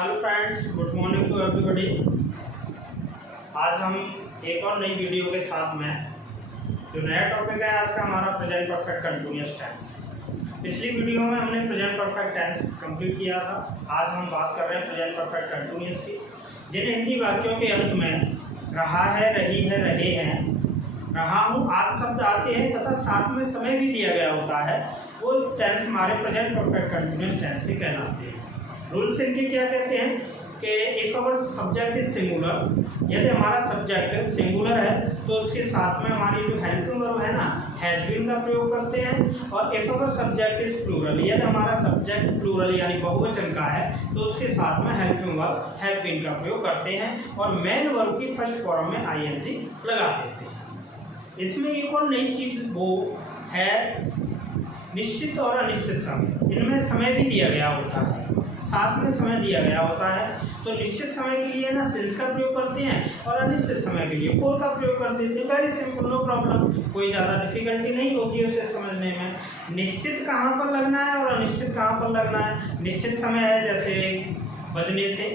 Hello friends, good morning to everybody. आज हम एक और नई वीडियो के साथ में जो नया टॉपिक है आज का हमारा प्रेजेंट परफेक्ट कंटिन्यूअस टेंस। पिछली वीडियो में हमने प्रेजेंट परफेक्ट टेंस कंप्लीट किया था। आज हम बात कर रहे हैं प्रेजेंट परफेक्ट कंटिन्यूअस की, जिन हिंदी वाक्यों के अंत में रहा है, रही है, रहे हैं, रहा हूँ आदि शब्द आते हैं तथा साथ में समय भी दिया गया होता है। वो टेंस हमारे प्रेजेंट परफेक्ट कंटिन्यूअस टेंस के कहलाते हैं। रूल्स इनके क्या कहते हैं कि if our subject is singular, यदि हमारा सब्जेक्ट सिंगुलर है तो उसके साथ में हमारी जो हेल्पिंग वर्ब है ना, हैज बीन का प्रयोग करते हैं। और if our subject is plural, यदि हमारा सब्जेक्ट प्लूरल यानी बहुवचन का है तो उसके साथ में हेल्पिंग वर्ब हैव बीन का प्रयोग करते हैं और मेन वर्ब की फर्स्ट फॉर्म में आईएनजी लगा देते हैं। इसमें एक और नई चीज वो है निश्चित और अनिश्चित समय। इनमें समय भी दिया गया होता है, साथ में समय दिया गया होता है। तो निश्चित समय के लिए ना सिंस का प्रयोग करते हैं और अनिश्चित समय के लिए फॉर का प्रयोग कर देते हैं। वेरी सिंपल, नो प्रॉब्लम, कोई ज़्यादा डिफिकल्टी नहीं होती है उसे समझने में। निश्चित कहाँ पर लगना है और अनिश्चित कहाँ पर लगना है। निश्चित समय है जैसे बजने से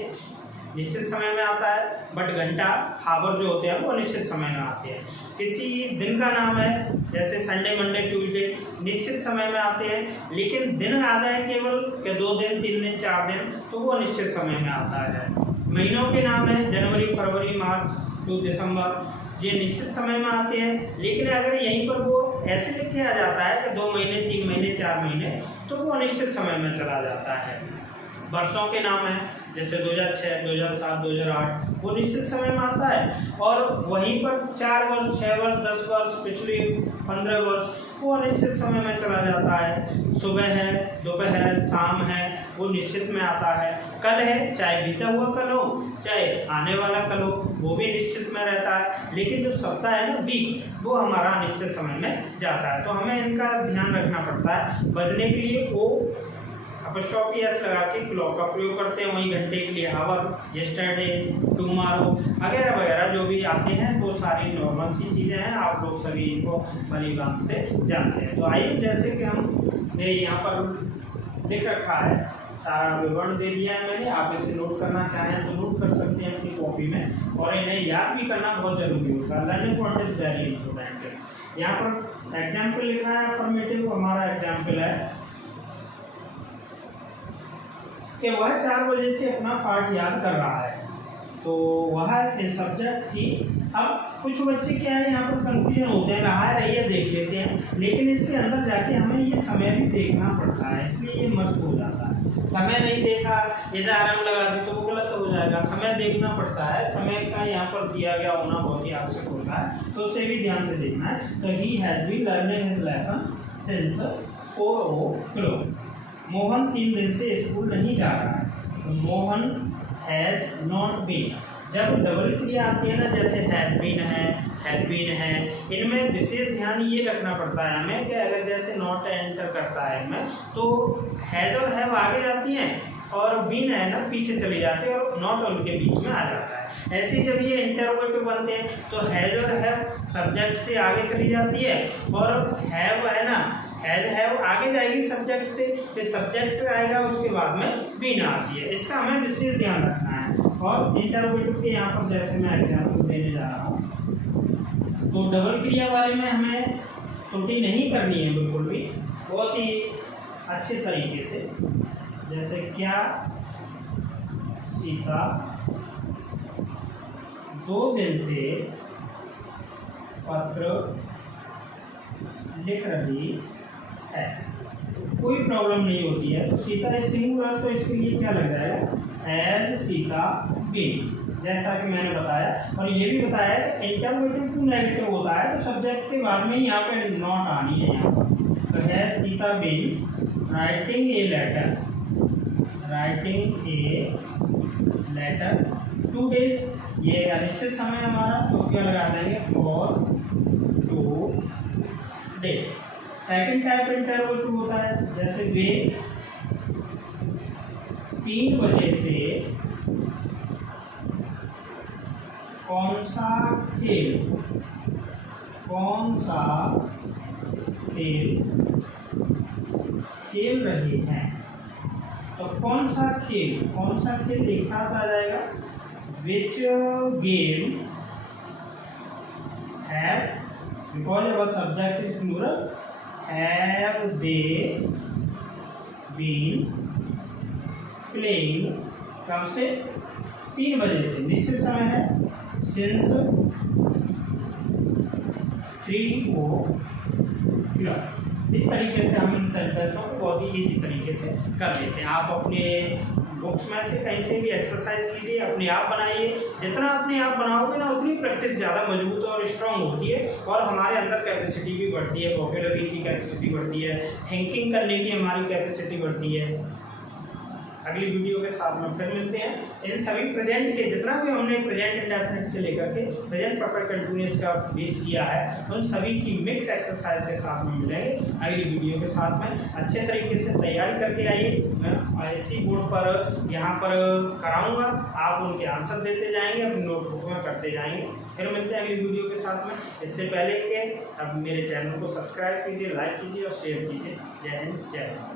निश्चित समय में आता है, बट घंटा हावर जो होते हैं वो अनिश्चित समय में आते हैं। किसी दिन का नाम है जैसे संडे, मंडे, ट्यूसडे, निश्चित समय में आते हैं, लेकिन दिन आ जाए केवल के 2 दिन, 3 दिन, 4 दिन, तो वो अनिश्चित समय में आता है। महीनों के नाम है जनवरी, फरवरी, मार्च टू दिसंबर, ये निश्चित समय में आते हैं, लेकिन अगर यहीं पर वो ऐसे लिख के आ जाता है कि 2 महीने, 3 महीने, 4 महीने, तो वो अनिश्चित समय में चला जाता है। वर्षों के नाम है जैसे 2006, 2007, 2008, वो निश्चित समय में आता है। और वहीं पर 4 वर्ष, 6 वर्ष, 10 वर्ष, पिछले 15 वर्ष, वो अनिश्चित समय में चला जाता है। सुबह है, दोपहर, शाम है, वो निश्चित में आता है। कल है, चाहे बीता हुआ कल हो, चाहे आने वाला कल हो, वो भी निश्चित में रहता है। लेकिन जो सप्ताह है ना, वीक, वो हमारा निश्चित समय में जाता है। तो हमें इनका ध्यान रखना पड़ता है। बजने के लिए ओ अपॉस्ट्रोफी एस लगा के क्लॉक का प्रयोग करते हैं, वहीं घंटे के लिए हावर, यस्टरडे, टुमारो वगैरह वगैरह जो भी आते हैं, वो सारी नॉर्मल सी चीज़ें हैं। आप लोग सभी इनको भलीभांति से जानते हैं। तो आइए, जैसे कि हमने यहाँ पर लिख रखा है, सारा विवरण दे दिया है मैंने। आप इसे नोट करना चाहें तो नोट कर सकते हैं अपनी कॉपी में, और इन्हें याद भी करना बहुत जरूरी होता है। Learning point is very important. यहाँ पर एग्जाम्पल लिखा है, अफर्मेटिव हमारा एग्जाम्पल है कि वह 4 बजे से अपना पाठ याद कर रहा है, तो वह सब्जेक्ट थी। अब कुछ बच्चे क्या है यहाँ पर कंफ्यूजन होते हैं, रहा है, रही है देख लेते हैं, लेकिन इसके अंदर जाके हमें ये समय भी देखना पड़ता है, इसलिए ये मस्त हो जाता है। समय नहीं देखा, ये आराम लगा दी तो वो गलत हो जाएगा। समय देखना पड़ता है, समय का यहाँ पर दिया गया होना बहुत ही आवश्यक होता है, तो उसे भी ध्यान से देखना है। तो he has been learning his lesson since 4 o'clock। Mohan 3 दिन से स्कूल नहीं जा रहा है, तो मोहन हैज़ नॉट बीन। जब डबल क्रिया आती है ना, जैसे हैज़ बीन है, हैड बीन है, इनमें विशेष ध्यान ये रखना पड़ता है हमें कि अगर जैसे नॉट एंटर करता है इनमें, तो हैज़ और हैव आगे जाती हैं और बीन है ना पीछे चली जाती है और नॉट उनके बीच में आ जाता है। ऐसे जब ये इंटरोगेटिव बनते हैं तो हैज़ और हैव सब्जेक्ट से आगे चली जाती है, और हैव है ना, हैज़ हैव आगे जाएगी सब्जेक्ट से, फिर सब्जेक्ट आएगा, उसके बाद में बीन आती है। इसका हमें विशेष ध्यान रखना है। और इंटरोगेटिव के यहाँ पर जैसे मैं एग्जाम्पल देने जा रहा हूँ, तो डबल क्रिया वाले में हमें त्रुटि नहीं करनी है बिल्कुल भी, बहुत ही अच्छे तरीके से। जैसे क्या सीता 2 दिन से पत्र लिख रही है, कोई प्रॉब्लम नहीं होती है। तो सीता इज सिंगुलर, तो इसके लिए क्या लग जाएगा, हैज सीता बीन, जैसा कि मैंने बताया। और ये भी बताया कि इंटरोगेटिव टू नेगेटिव होता है, तो सब्जेक्ट के बाद में यहाँ पे नॉट आनी है यहाँ पर। तो has Sita been writing a letter, writing a letter 2 days, ये अनिश्चित समय हमारा, तो क्या लगा देंगे, और 2 days। सेकंड टाइप इंटरोगेटिव होता है, जैसे वे 3 बजे से कौन सा खेल खेल रहे हैं, तो कौन कौन सा खेल एक साथ आ जाएगा? Which game have, because our subject is plural, have they been playing, कब से? 3 बजे से, निश्चित समय है, सिंस 3 o'clock। इस तरीके से हम इन सेंटेंसों को बहुत ही ईजी तरीके से कर देते हैं। आप अपने बुक्स में से कहीं से भी एक्सरसाइज कीजिए, अपने आप बनाइए। जितना अपने आप बनाओगे ना, उतनी प्रैक्टिस ज़्यादा मजबूत और स्ट्रांग होती है, और हमारे अंदर कैपेसिटी भी बढ़ती है, वोकैबुलरी की कैपेसिटी बढ़ती है, थिंकिंग करने की हमारी कैपेसिटी बढ़ती है। अगली वीडियो के साथ में फिर मिलते हैं। इन सभी प्रेजेंट के, जितना भी हमने प्रेजेंट इंडेफिनिट से लेकर के प्रेजेंट परफेक्ट कंटिन्यूअस का बेस किया है, उन सभी की मिक्स एक्सरसाइज के साथ में मिलेंगे अगली वीडियो के साथ में। अच्छे तरीके से तैयारी करके आइए। मैं ऐसी बोर्ड पर यहाँ पर कराऊंगा, आप उनके आंसर देते जाएंगे, अपनी नोटबुक में करते जाएंगे। फिर मिलते हैं अगली वीडियो के साथ में। इससे पहले के अब मेरे चैनल को सब्सक्राइब कीजिए, लाइक कीजिए और शेयर कीजिए। जय हिंद, जय भारत।